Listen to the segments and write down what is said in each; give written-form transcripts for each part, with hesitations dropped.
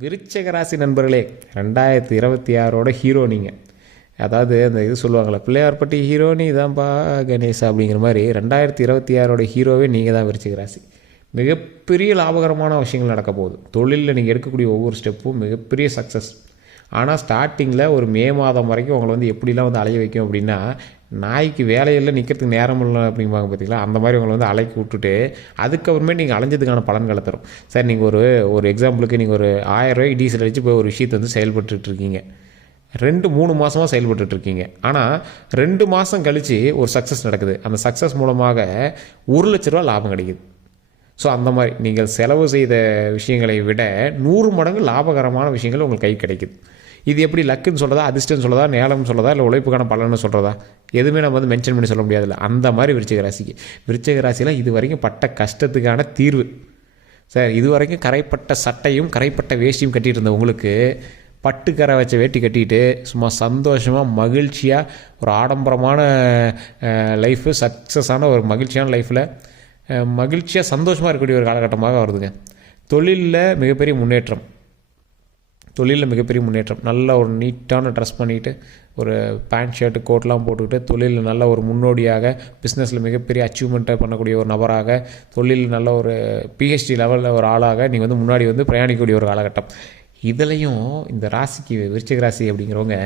விருச்சிக ராசி நண்பர்களே, 2026 ஹீரோ நீங்கள். அதாவது அந்த இது சொல்லுவாங்களே, பிள்ளையார்பட்டி ஹீரோ நீ தான்ப்பா கணேசா அப்படிங்கிற மாதிரி 2026 ஹீரோவே நீங்கள் தான் விருச்சிக ராசி. மிகப்பெரிய லாபகரமான விஷயங்கள் நடக்க போகுது. தொழிலில் நீங்கள் எடுக்கக்கூடிய ஒவ்வொரு ஸ்டெப்பும் மிகப்பெரிய சக்ஸஸ். ஆனால் ஸ்டார்டிங்கில் ஒரு மே மாதம் வரைக்கும் உங்களை வந்து எப்படிலாம் வந்து அலைய வைக்கும் அப்படின்னா, நாய்க்கு வேலையில் நிற்கிறதுக்கு நேரம் இல்லை அப்படிம்பாங்க பார்த்தீங்களா, அந்த மாதிரி உங்களை வந்து அலைக்கி விட்டுட்டு அதுக்கப்புறமே நீங்கள் அலைஞ்சதுக்கான பலன்களை தரும். சார் நீங்கள் ஒரு எக்ஸாம்பிளுக்கு நீங்கள் ஒரு 1000 ரூபாய்க்கு டீசல் அடித்து போய் ஒரு விஷயத்தை வந்து செயல்பட்டுருக்கீங்க. 2-3 மாதமாக செயல்பட்டுருக்கீங்க. ஆனால் 2 மாதம் கழித்து ஒரு சக்ஸஸ் நடக்குது. அந்த சக்ஸஸ் மூலமாக 1 லட்ச ரூபா லாபம் கிடைக்குது. ஸோ அந்த மாதிரி நீங்கள் செலவு செய்த விஷயங்களை விட 100 மடங்கு லாபகரமான விஷயங்கள் உங்களுக்கு கை கிடைக்குது. இது எப்படி லக்குன்னு சொல்கிறதா, அதிர்ஷ்டம் சொல்கிறதா, நேலம்னு சொல்கிறதா, இல்லை உழைப்புக்கான பலன்னு சொல்கிறதா, எதுவுமே நம்ம வந்து மென்ஷன் பண்ணி சொல்ல முடியாதுல்ல. அந்த மாதிரி விருச்சிக ராசிக்கு, விருச்சிக ராசியில் இது வரைக்கும் பட்ட கஷ்டத்துக்கான தீர்வு. சார் இது வரைக்கும் கரைப்பட்ட சட்டையும் கரைப்பட்ட வேஷ்டியும் கட்டிகிட்டு இருந்த உங்களுக்கு பட்டுக்கரை வச்ச வேட்டி கட்டிட்டு சும்மா சந்தோஷமாக மகிழ்ச்சியாக ஒரு ஆடம்பரமான லைஃபு, சக்ஸஸான ஒரு மகிழ்ச்சியான லைஃப்பில் மகிழ்ச்சியாக சந்தோஷமாக இருக்கக்கூடிய ஒரு காலகட்டமாக வருதுங்க. தொழிலில் மிகப்பெரிய முன்னேற்றம். நல்ல ஒரு நீட்டான ட்ரெஸ் பண்ணிவிட்டு ஒரு பேண்ட் ஷர்ட்டு கோட்லாம் போட்டுக்கிட்டு தொழிலில் நல்ல ஒரு முன்னோடியாக, பிஸ்னஸில் மிகப்பெரிய அச்சீவ்மெண்ட்டை பண்ணக்கூடிய ஒரு நபராக, தொழிலில் நல்ல ஒரு பிஹெச்டி லெவலில் ஒரு ஆளாக நீங்கள் வந்து முன்னாடி வந்து பிரயாணிக்கக்கூடிய ஒரு காலகட்டம். இதுலேயும் இந்த ராசிக்கு, விருச்சிக ராசி அப்படிங்கிறவங்க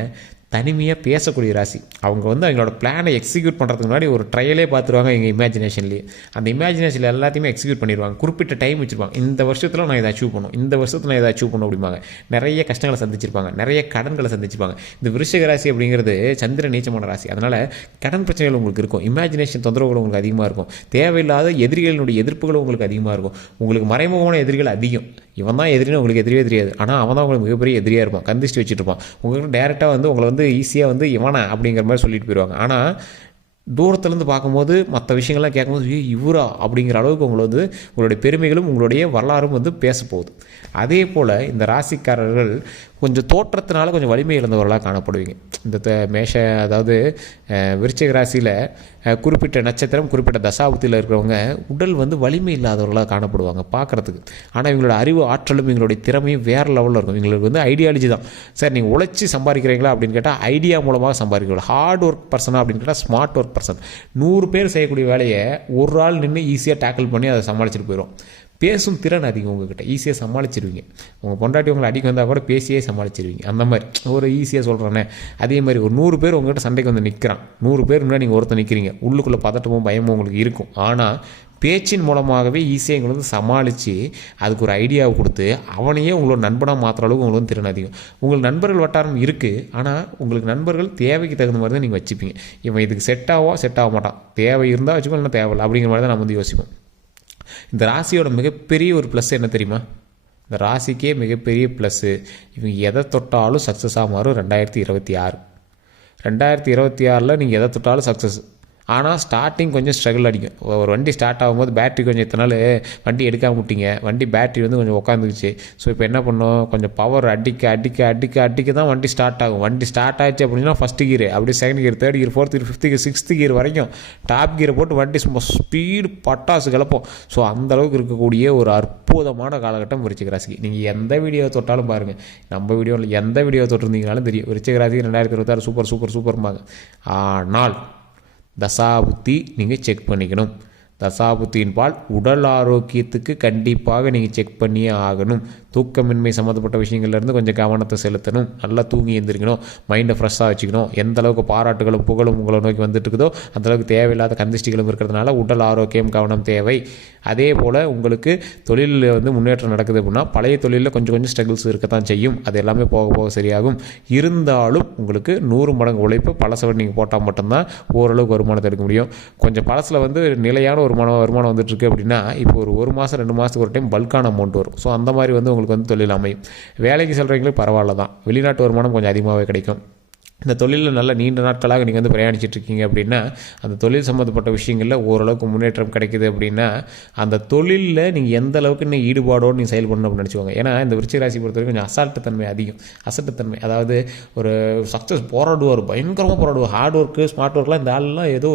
தனிமையாக பேசக்கூடிய ராசி. அவங்க வந்து அவங்களோட பிளானை எக்ஸிக்யூட் பண்ணுறதுக்கு முன்னாடி ஒரு ட்ரையலே பார்த்துருவாங்க. எங்கள் இமேஜினேஷன்லேயே அந்த இமேஜினேஷனில் எல்லாத்தையுமே எக்ஸிக்யூட் பண்ணிடுவாங்க. குறிப்பிட்ட டைம் வச்சுருப்பாங்க. இந்த வருஷத்தில் நான் இதை அச்சீவ் பண்ணும், இந்த வருஷத்தில் நான் இதை அச்சீவ் பண்ணும் அப்படிம்பாங்க. நிறைய கஷ்டங்களை சந்திச்சிருப்பாங்க, நிறைய கடன்களை சந்திச்சிருப்பாங்க. இந்த விருச்சிக ராசி அப்படிங்கிறது சந்திர நீச்சமான ராசி. அதனால் கடன் பிரச்சனைகள் உங்களுக்கு இருக்கும், இமேஜினேஷன் தொந்தரவுகள் உங்களுக்கு அதிகமாக இருக்கும், தேவையில்லாத எதிரிகளினுடைய எதிர்ப்புகளும் உங்களுக்கு அதிகமாக இருக்கும். உங்களுக்கு மறைமுகமான எதிரிகள் அதிகம். இவன் தான் எதிரின்னு உங்களுக்கு எதிரியே தெரியாது, ஆனால் அவன் தான் உங்களுக்கு மிகப்பெரிய எதிரியாக இருப்பான். கந்திஷ்டி வச்சுட்டு இருப்பான். உங்களுக்கு டேரெக்டாக வந்து உங்களை வந்து ஈஸியாக வந்து இவனா அப்படிங்கிற மாதிரி சொல்லிட்டு போயிடுவாங்க. ஆனால் தூரத்துலேருந்து பார்க்கும்போது மற்ற விஷயங்கள்லாம் கேட்கும்போது இவரா அப்படிங்கிற அளவுக்கு உங்களை வந்து உங்களுடைய பெருமைகளும் உங்களுடைய வரலாறும் வந்து பேச போகுது. அதே போல் இந்த ராசிக்காரர்கள் கொஞ்சம் தோற்றத்தினால கொஞ்சம் வலிமை இழந்தவர்களாக காணப்படுவீங்க. இந்த அதாவது விருச்சிக ராசியில் குறிப்பிட்ட நட்சத்திரம், குறிப்பிட்ட தசாபுத்தியில் இருக்கிறவங்க உடல் வந்து வலிமை இல்லாதவர்களாக காணப்படுவாங்க பார்க்குறதுக்கு. ஆனால் இவங்களோட அறிவு ஆற்றலும் இவங்களுடைய திறமையும் வேறு லெவலில் இருக்கும். இவங்களுக்கு வந்து ஐடியாலஜி தான். சார் நீங்கள் உழைச்சி சம்பாதிக்கிறீங்களா அப்படின்னு கேட்டால் ஐடியா மூலமாக சம்பாதிக்கிறீங்களா, ஹார்ட் ஒர்க் பர்சனாக அப்படின்னு கேட்டால் ஸ்மார்ட் ஒர்க் பர்சன். 100 பேர் செய்யக்கூடிய வேலையை ஒரு ஆள் நின்று ஈஸியாக டேக்கிள் பண்ணி அதை சமாளிச்சுட்டு போயிடும். பேசும் திறன் அதிகம் உங்ககிட்ட, ஈஸியாக சமாளிச்சிருவீங்க. உங்கள் பொண்டாட்டி உங்களை அடிக்க வந்தால் கூட பேசியே சமாளிச்சிருவீங்க. அந்த மாதிரி ஒரு ஈஸியாக சொல்கிறேன்னே. அதே மாதிரி ஒரு 100 பேர் உங்கள்கிட்ட சண்டைக்கு வந்து நிற்கிறான், 100 பேர் முன்னாடி நீங்கள் ஒருத்தர் நிற்கிறீங்க. உள்ளுக்குள்ளே பதட்டமும் பயமும் உங்களுக்கு இருக்கும். ஆனால் பேச்சின் மூலமாகவே ஈஸியாக எங்களை வந்து சமாளித்து அதுக்கு ஒரு ஐடியாவை கொடுத்து அவனையே உங்களோட நண்பனாக மாற்றுற அளவுக்கு உங்களுக்கு வந்து திறன் அதிகம். உங்களுக்கு நண்பர்கள் வட்டாரம் இருக்குது, ஆனால் உங்களுக்கு நண்பர்கள் தேவைக்கு தகுந்த மாதிரி தான் நீங்கள் வச்சுப்பீங்க. இவன் இதுக்கு செட் ஆக மாட்டான், தேவை இருந்தால் வச்சுக்கோ, இல்லைன்னா தேவையில்லை அப்படிங்கிற மாதிரி தான் நம்ம வந்து யோசிப்போம். இந்த ராசியோட மிகப்பெரிய ஒரு ப்ளஸ் என்ன தெரியுமா? இந்த ராசிக்கே மிகப்பெரிய ப்ளஸ்ஸு, இவங்க எதை தொட்டாலும் சக்ஸஸாக மாறும். 2026 நீங்கள் எதை தொட்டாலும் சக்ஸஸ். ஆனால் ஸ்டார்டிங் கொஞ்சம் ஸ்ட்ரகிள் அடிக்கும். ஒரு வண்டி ஸ்டார்ட் ஆகும்போது பேட்டரி கொஞ்சம் இத்தனை நாள் வண்டி எடுக்காமல் விட்டீங்க, வண்டி பேட்டரி வந்து கொஞ்சம் உட்காந்துக்குச்சு. ஸோ இப்போ என்ன பண்ணோம், கொஞ்சம் பவர் அடிக்க தான் வண்டி ஸ்டார்ட் ஆகும். வண்டி ஸ்டார்ட் ஆகிடுச்சு அப்படின்னா ஃபஸ்ட்டு கீர், அப்படியே second gear, third gear, fourth gear, fifth gear, sixth gear வரைக்கும் டாப் கீரை போட்டு வண்டி சும்மா ஸ்பீடு பட்டாசு கிளப்போம். ஸோ அந்தளவுக்கு இருக்கக்கூடிய ஒரு அற்புதமான காலகட்டம் விருச்சிக ராசிக்கு. நீங்கள் எந்த வீடியோவை தொட்டாலும் பாருங்கள், நம்ம வீடியோவில் எந்த வீடியோ தொட்டிருந்தீங்கனாலும் தெரியும், விருச்சிக ராசிக்கு 2026 சூப்பர்ம்பாங்க. ஆனால் தசாபுத்தி நீங்கள் செக் பண்ணிக்கணும். தசாபுத்தியின் பால் உடல் ஆரோக்கியத்துக்கு கண்டிப்பாக நீங்கள் செக் பண்ணியே ஆகணும். தூக்கமின்மை சம்மந்தப்பட்ட விஷயங்கள்லேருந்து கொஞ்சம் கவனத்தை செலுத்தணும். நல்லா தூங்கி எழுந்திரிக்கணும், மைண்டை ஃப்ரெஷ்ஷாக வச்சுக்கணும். எந்த அளவுக்கு பாராட்டுகளும் புகழும் உங்களை நோக்கி வந்துட்டு இருக்குதோ அந்தளவுக்கு தேவையில்லாத கந்திஷ்டிகளும் இருக்கிறதுனால உடல் ஆரோக்கியம் கவனம் தேவை. அதே போல் உங்களுக்கு தொழிலில் வந்து முன்னேற்றம் நடக்குது அப்படின்னா பழைய தொழிலில் கொஞ்சம் ஸ்ட்ரகிள்ஸ் இருக்கத்தான் செய்யும். அது எல்லாமே போக போக சரியாகும். இருந்தாலும் உங்களுக்கு 100 மடங்கு உழைப்பு பழசை நீங்கள் போட்டால் மட்டும்தான் ஓரளவுக்கு வருமானத்தை எடுக்க முடியும். கொஞ்சம் பழசில் வந்து நிலையான ஒரு வருமானம் வந்துட்டுருக்கு அப்படின்னா இப்போ ஒரு மாதம் 2 மாதத்துக்கு ஒரு டைம் பல்கான அமௌண்ட் வரும். ஸோ அந்த மாதிரி வந்து உங்களுக்கு வந்து தொழில் அமையும். வேலைக்கு செல்கிறவங்களுக்கு பரவாயில்ல தான், வெளிநாட்டு வருமானம் கொஞ்சம் அதிகமாகவே கிடைக்கும். இந்த தொழிலில் நல்ல நீண்ட நாட்களாக நீங்கள் வந்து பிரயாணிச்சிட்ருக்கீங்க அப்படின்னா, அந்த தொழில் சம்மந்தப்பட்ட விஷயங்களில் ஓரளவுக்கு முன்னேற்றம் கிடைக்குது அப்படின்னா, அந்த தொழிலில் நீங்கள் எந்த அளவுக்கு நீங்கள் ஈடுபாடோடு நீங்கள் செயல்படணும் அப்படின்னு நினச்சிக்கோங்க. ஏன்னா இந்த விருச்சிக ராசி பொறுத்த வரைக்கும் கொஞ்சம் அசால்ட்டுத்தன்மை அதிகம். அசட்டுத்தன்மை, அதாவது ஒரு சக்ஸஸ் போராடுவார், பயங்கரமாக போராடுவார். ஹார்ட் ஒர்க்கு, ஸ்மார்ட் ஒர்க்லாம் இந்த ஆள்லாம் ஏதோ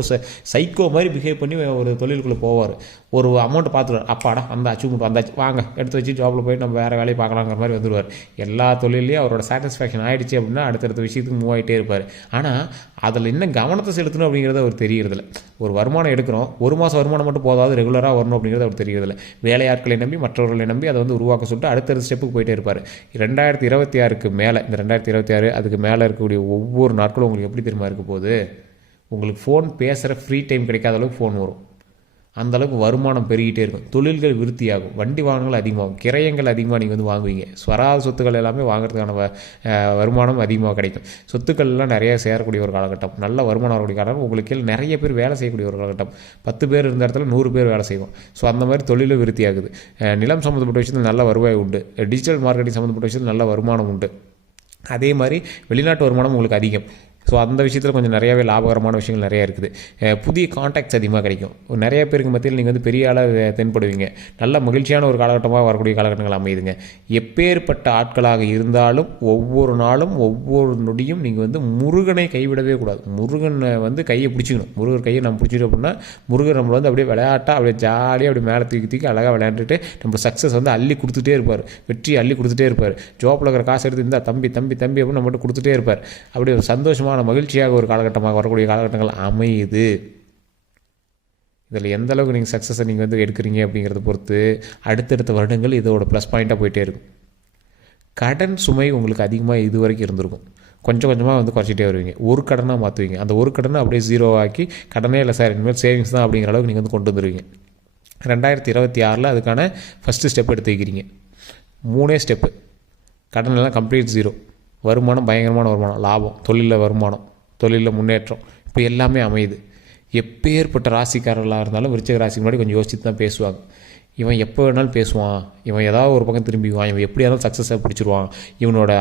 சைக்கோ மாதிரி பிஹேவ் பண்ணி ஒரு தொழிலுக்குள்ளே போவார். ஒரு அமௌண்ட்டை பார்த்துருவார், அப்பாடா அந்த அச்சீவ்மெண்ட் வந்தாச்சு, வாங்க எடுத்து வச்சு ஜாபில் போய் நம்ம வேறு வேலையை பார்க்கலாங்கிற மாதிரி வந்துடுவார். எல்லா தொழிலையும் அவரோட சாட்டிஸ்ஃபேக்ஷன் ஆகிடுச்சு அப்படின்னா அடுத்தடுத்த விஷயத்துக்கு மூவ் ஆகிட்டே இருப்பார். ஆனால் அதில் இன்னும் கவனத்தை செலுத்தணும் அப்படிங்கிறத அவர் தெரியறதில்ல. ஒரு வருமானம் எடுக்கிறோம், ஒரு மாதம் வருமானம் மட்டும் போதாது, ரெகுலராக வரணும் அப்படிங்கிறது அவர் தெரியறதில்ல. வேலையாட்களை நம்பி, மற்றவர்களை நம்பி அதை வந்து உருவாக்க சொல்லிட்டு அடுத்தடுத்த ஸ்டெப்புக்கு போயிட்டே இருப்பார். 2026க்கு மேலே, இந்த 2026 அதுக்கு மேலே இருக்கக்கூடிய ஒவ்வொரு நாட்களும் உங்களுக்கு எப்படி தெரியுமா இருக்க போகுது, உங்களுக்கு ஃபோன் பேசுகிற ஃப்ரீ டைம் கிடைக்காத அளவுக்கு ஃபோன் வரும். அந்தளவுக்கு வருமானம் பெருகிட்டே இருக்கும். தொழில்கள் விருத்தியாகும், வண்டி வாகனங்கள் அதிகமாகும், கிரயங்கள் அதிகமாக நீங்கள் வந்து வாங்குவீங்க. ஸ்வராத சொத்துக்கள் எல்லாமே வாங்குறதுக்கான வருமானம் அதிகமாக கிடைக்கும். சொத்துக்கள் எல்லாம் நிறைய சேரக்கூடிய ஒரு காலகட்டம், நல்ல வருமானம் வரக்கூடிய காலகட்டம். உங்களுக்கு நிறைய பேர் வேலை செய்யக்கூடிய ஒரு காலகட்டம். 10 பேர் இருந்த இடத்துல 100 பேர் வேலை செய்வோம். ஸோ அந்த மாதிரி தொழிலும் விருத்தியாகுது. நிலம் சம்மந்தப்பட்ட விஷயத்தில் நல்ல வருவாய் உண்டு. டிஜிட்டல் மார்க்கெட்டிங் சம்மந்தப்பட்ட விஷயத்தில் நல்ல வருமானம் உண்டு. அதே மாதிரி வெளிநாட்டு வருமானம் உங்களுக்கு அதிகம். ஸோ அந்த விஷயத்தில் கொஞ்சம் நிறையாவே லாபகரமான விஷயங்கள் நிறையா இருக்குது. புதிய கான்டாக்ட்ஸ் அதிகமாக கிடைக்கும். நிறைய பேருக்கு மத்தியில் நீங்கள் வந்து பெரிய ஆளாக தென்படுவீங்க. நல்ல மகிழ்ச்சியான ஒரு காலகட்டமாக வரக்கூடிய காலகட்டங்கள் அமையுதுங்க. எப்பேற்பட்ட ஆட்களாக இருந்தாலும் ஒவ்வொரு நாளும் ஒவ்வொரு நொடியும் நீங்கள் வந்து முருகனை கைவிடவே கூடாது. முருகனை வந்து கையை பிடிச்சிக்கணும். முருகர் கையை நம்ம பிடிச்சிட்டோம் அப்படின்னா முருகர் நம்மளை வந்து அப்படியே விளையாட்டாக அப்படியே ஜாலியாக அப்படி மேலே தூக்கி அழகாக விளையாண்டுட்டு நம்ம சக்ஸஸ் வந்து அள்ளி கொடுத்துட்டே இருப்பார். வெற்றி அள்ளி கொடுத்துட்டே இருப்பார். ஜோப்பில் இருக்கிற காசு எடுத்து இருந்தால் தம்பி அப்படின்னு நம்மகிட்ட கொடுத்துட்டே இருப்பார். அப்படி ஒரு சந்தோஷமாக மகிழ்ச்சியாக ஒரு காலகட்டமாக வரக்கூடிய காலகட்டங்கள் அமையுது. இதில் எந்த அளவுக்கு நீங்கள் சக்ஸஸை நீங்கள் வந்து எடுக்கிறீங்க அப்படிங்கிறத பொறுத்து அடுத்தடுத்த வருடங்கள் இதோட ப்ளஸ் பாயிண்ட்டாக போயிட்டே இருக்கும். கடன் சுமை உங்களுக்கு அதிகமாக இது வரைக்கும் இருந்திருக்கும். கொஞ்சம் கொஞ்சமாக வந்து குறைச்சிட்டே வருவீங்க. ஒரு கடனாக மாற்றுவீங்க. அந்த ஒரு கடனை அப்படியே ஜீரோ ஆக்கி கடனே இல்லை சார் இனிமேல் சேவிங்ஸ் தான் அப்படிங்கிற அளவுக்கு நீங்கள் வந்து கொண்டு வந்துடுவீங்க. 2026 அதுக்கான ஃபஸ்ட்டு ஸ்டெப் எடுத்து வைக்கிறீங்க. 3 ஸ்டெப்பு. கடன் எல்லாம் கம்ப்ளீட் ஜீரோ. வருமானம், பயங்கரமான வருமானம், லாபம், தொழிலில் வருமானம், தொழிலில் முன்னேற்றம், இப்போ எல்லாமே அமையுது. எப்பேற்பட்ட ராசிக்காரர்களாக இருந்தாலும் விருச்சிக ராசிக்கு முன்னாடி கொஞ்சம் யோசித்து தான் பேசுவாங்க. இவன் எப்போ வேணாலும் பேசுவான், இவன் ஏதாவது ஒரு பக்கம் திரும்பிக்குவான், இவன் எப்படியா இருந்தாலும் சக்ஸஸாக பிடிச்சிருவான், இவனோட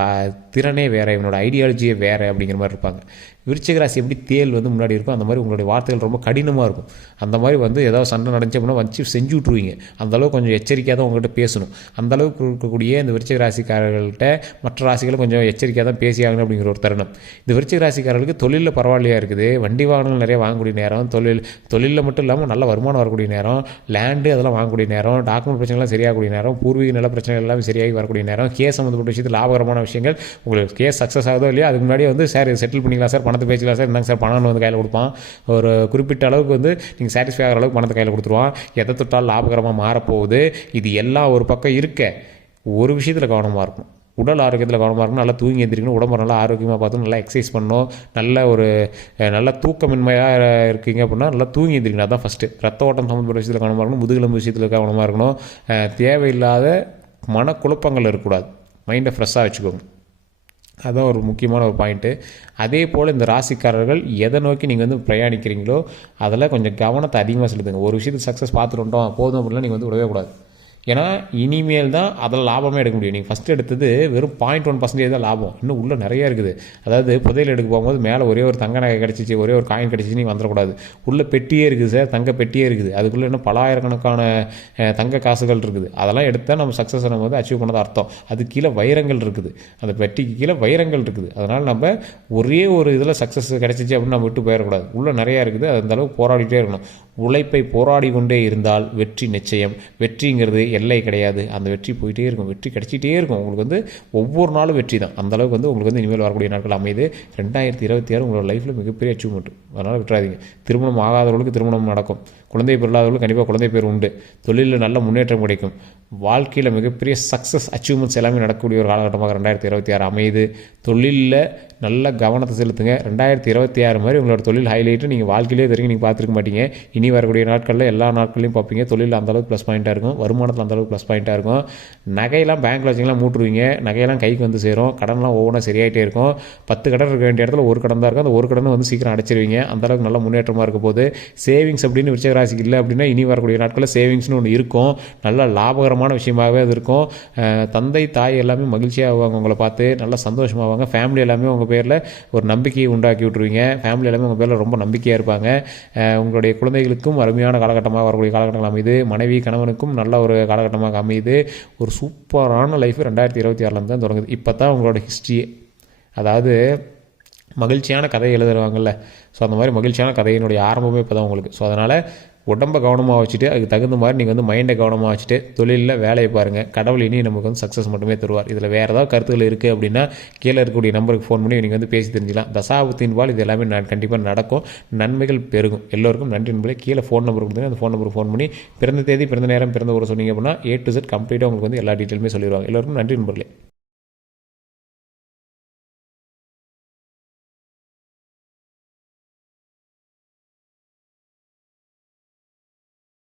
திறனே வேறு, இவனோட ஐடியாலஜியே வேறு அப்படிங்கிற மாதிரி இருப்பாங்க. விருச்சிக ராசி எப்படி தேல் வந்து முன்னாடி இருக்கும் அந்த மாதிரி உங்களுடைய வார்த்தைகள் ரொம்ப கடினமாக இருக்கும். அந்த மாதிரி வந்து ஏதாவது சண்டை நடந்துச்சு அப்படின்னா வச்சு செஞ்சு விட்ருவீங்க. அந்தளவுக்கு கொஞ்சம் எச்சரிக்கையாக தான் உங்கள்கிட்ட பேசணும். அந்தளவுக்கு இருக்கக்கூடிய இந்த விருச்சிக ராசிக்காரர்கள்ட்ட மற்ற ராசிகளை கொஞ்சம் எச்சரிக்கையாக தான் பேசியாகணும் அப்படிங்கிற ஒரு தருணம். இந்த விருச்சிக ராசிக்காரர்களுக்கு தொழிலில் பரவாயில்லையாக இருக்குது. வண்டி வாகனங்கள் நிறைய வாங்கக்கூடிய நேரம், தொழிலில் மட்டும் இல்லாமல் நல்ல வருமானம் வரக்கூடிய நேரம், லேண்டு அதெல்லாம் வாங்கக்கூடிய நேரம், டாக்குமெண்ட் பிரச்சனைலாம் சரியாகக்கூடிய நேரம், பூர்வீக நில பிரச்சனைகள் எல்லாமே சரியாகி வரக்கூடிய நேரம், கேஸ் சம்மந்தப்பட்ட விஷயத்தில் லாபகரமான விஷயங்கள். உங்களுக்கு கேஸ் சக்ஸஸ் ஆகுதோ இல்லையா அதுக்கு முன்னாடியே வந்து சார் செட்டில் பண்ணிக்கலாம் சார், பணத்தை பேசிக்கலாம் சார், இருந்தாங்க சார் பணம் வந்து கையில் கொடுப்பான். ஒரு குறிப்பிட்ட அளவுக்கு வந்து நீங்கள் சாட்டிஸ்ஃபை ஆகிற அளவுக்கு பணத்தை கையில் கொடுத்துருவான். எதை தொட்டால் லாபகரமாக மாறப்போகுது. இது எல்லாம் ஒரு பக்கம் இருக்க ஒரு விஷயத்தில் கவனமாக இருக்கும். உடல் ஆரோக்கியத்தில் கவனமாக இருக்கணும். நல்லா தூங்கி எழுந்திரிக்கணும். உடம்பு நல்லா ஆரோக்கியமாக பார்த்துக்கணும். நல்லா எக்ஸசைஸ் பண்ணணும். நல்ல தூக்கமின்மையாக இருக்கீங்க அப்படின்னா நல்லா தூங்கி எழுந்திரிக்கணும். அதுதான் ஃபஸ்ட்டு. ரத்த ஓட்டம் சம்மந்தப்பட்ட விஷயத்தில் கவனமாக இருக்கணும். முதுகெலும்பு விஷயத்தில் கவனமாக இருக்கணும். தேவையில்லாத மனக்குழப்பங்கள் இருக்கக்கூடாது. மைண்டை ஃப்ரெஷ்ஷாக வச்சுக்கோங்க. அதுதான் ஒரு முக்கியமான ஒரு பாயிண்ட்டு. அதே போல் இந்த ராசிக்காரர்கள் எதை நோக்கி நீங்கள் வந்து பிரயாணிக்கிறீங்களோ அதில் கொஞ்சம் கவனத்தை அதிகமாக செலுத்துங்க. ஒரு விஷயத்துக்கு சக்ஸஸ் பார்த்துட்டோம் போதும் அப்படின்னா நீங்கள் வந்து விடவே கூடாது. ஏன்னா இனிமேல் தான் அதில் லாபமே எடுக்க முடியும். நீங்கள் ஃபஸ்ட்டு எடுத்தது வெறும் 0.1% தான் லாபம். இன்னும் உள்ளே நிறையா இருக்குது. அதாவது புதையல் எடுக்க போகும்போது மேலே ஒரே ஒரு தங்க நகை கிடச்சிச்சு, ஒரே ஒரு காயின் கிடச்சிச்சு, நீங்கள் வந்துடக்கூடாது. உள்ளே பெட்டியே இருக்குது சார், தங்க பெட்டியே இருக்குது. அதுக்குள்ளே இன்னும் பலாயிரக்கணக்கான தங்க காசுகள் இருக்குது. அதெல்லாம் எடுத்தால் நம்ம சக்ஸஸை நம்ம வந்து அச்சீவ் பண்ணது அர்த்தம். அது கீழே வைரங்கள் இருக்குது. அந்த பெட்டிக்கு கீழே வைரங்கள் இருக்குது. அதனால் நம்ம ஒரே ஒரு இதில் சக்ஸஸ் கிடச்சிச்சு அப்படின்னு நம்ம விட்டு போயிடக்கூடாது. உள்ளே நிறையா இருக்குது. அந்த அளவுக்கு போராடிட்டே இருக்கணும். உழைப்பை போராடி கொண்டே இருந்தால் வெற்றி நிச்சயம். வெற்றிங்கிறது எல்லை கிடையாது. அந்த வெற்றி போயிட்டே இருக்கும். வெற்றி கிடைச்சிட்டே இருக்கும். உங்களுக்கு வந்து ஒவ்வொரு நாளும் வெற்றி தான். அந்தளவுக்கு வந்து உங்களுக்கு வந்து இனிமேல் வரக்கூடிய நாட்கள் அமையுது. 2026 உங்களோட லைஃப்பில் மிகப்பெரிய அச்சீவ்மெண்ட். அதனால் விட்டுறாதீங்க. திருமணம் ஆகாதவர்களுக்கு திருமணம் நடக்கும். குழந்தை பெறாதவர்களுக்கு கண்டிப்பாக குழந்தை பேர் உண்டு. தொழிலில் நல்ல முன்னேற்றம் கிடைக்கும். வாழ்க்கையில் மிகப்பெரிய சக்ஸஸ் அச்சீவ்மெண்ட்ஸ் எல்லாமே நடக்கக்கூடிய ஒரு காலகட்டமாக 2026 அமையுது. தொழிலில் நல்ல கவனத்தை செலுத்துங்க. 2026 மாதிரி உங்களோட தொழில் ஹைலைட்டு நீங்கள் வாழ்க்கையிலே தெரியும் நீங்கள் பார்த்துருக்க மாட்டீங்க. இனி வரக்கூடிய நாட்களில் எல்லா நாட்களையும் பார்ப்பீங்க. தொழில் அந்தளவுக்கு ப்ளஸ் பாயிண்ட்டாக இருக்கும். வருமானத்தில் அந்தளவுக்கு ப்ளஸ் பாயிண்ட்டாக இருக்கும். நகையெல்லாம் பேங்க்கில் வச்சிங்கலாம் மூட்டுருவீங்க. நகையெல்லாம் கைக்கு வந்து சேரும். கடன்லாம் ஒவ்வொன்றா சரியாயிட்டே இருக்கும். 10 கடன் இருக்க வேண்டிய இடத்துல ஒரு கடன் தான் இருக்கும். அந்த ஒரு கடனை வந்து சீக்கிரம் அடைச்சிருவீங்க. அந்தளவுக்கு நல்ல முன்னேற்றமாக இருக்க போது. சேவிங்ஸ் அப்படின்னு விருச்சிக ராசிக்கு இல்லை அப்படின்னா இனி வரக்கூடிய நாட்களில் சேவிங்ஸ்னு ஒன்று இருக்கும். நல்ல லாபகரமான விஷயமாகவே அது இருக்கும். தந்தை தாய் எல்லாமே மகிழ்ச்சியாக ஆவாங்க உங்களை பார்த்து. நல்லா சந்தோஷமாவாங்க. ஃபேமிலி எல்லாமே உங்கள் பேரில் ஒரு நம்பிக்கையை உண்டாக்கி விட்ருவீங்க. ஃபேமிலி எல்லாமே உங்கள் பேரில் ரொம்ப நம்பிக்கையாக இருப்பாங்க. உங்களுடைய குழந்தைகளுக்கும் அருமையான காலகட்டமாக வரக்கூடிய காலகட்டங்கள் அமையுது. மனைவி கணவனுக்கும் நல்ல ஒரு காலகட்டமாக அமையுது. ஒரு சூப்பரான லைஃப் 2026 தான் தொடங்குது. இப்போ தான் உங்களோட ஹிஸ்ட்ரியே, அதாவது மகிழ்ச்சியான கதை எழுதுவாங்கல்ல, ஸோ அந்த மாதிரி மகிழ்ச்சியான கதையினுடைய ஆரம்பமே இப்போ தான் உங்களுக்கு. ஸோ அதனால் உடம்பை கவனமாக வச்சுட்டு அதுக்கு தகுந்த மாதிரி நீங்கள் வந்து மைண்டை கவனமாக வச்சுட்டு தொழிலில் வேலையை பாருங்கள். கடவுள் இனி நமக்கு வந்து சக்ஸஸ் மட்டுமே தருவார். இதில் வேறு ஏதாவது கருத்துக்கள் இருக்குது அப்படின்னா கீழே இருக்கக்கூடிய நம்பருக்கு ஃபோன் பண்ணி நீங்கள் வந்து பேசி தெரிஞ்சிக்கலாம். தசாபுத்தின்பால் இது எல்லாமே கண்டிப்பாக நடக்கும், நன்மைகள் பெருகும். எல்லோருக்கும் நன்றி நண்பர்களே. கீழே ஃபோன் நம்பர் கொடுத்தீங்கன்னா அந்த ஃபோன் நம்பருக்கு ஃபோன் பண்ணி பிறந்த தேதி, பிறந்த நேரம், பிறந்த ஊரை சொன்னீங்க அப்படின்னா A to Z கம்ப்ளீட்டாக உங்களுக்கு வந்து எல்லா டீட்டெயிலுமே சொல்லிடுவாங்க. எல்லோருக்கும் நன்றி நண்பர்களே.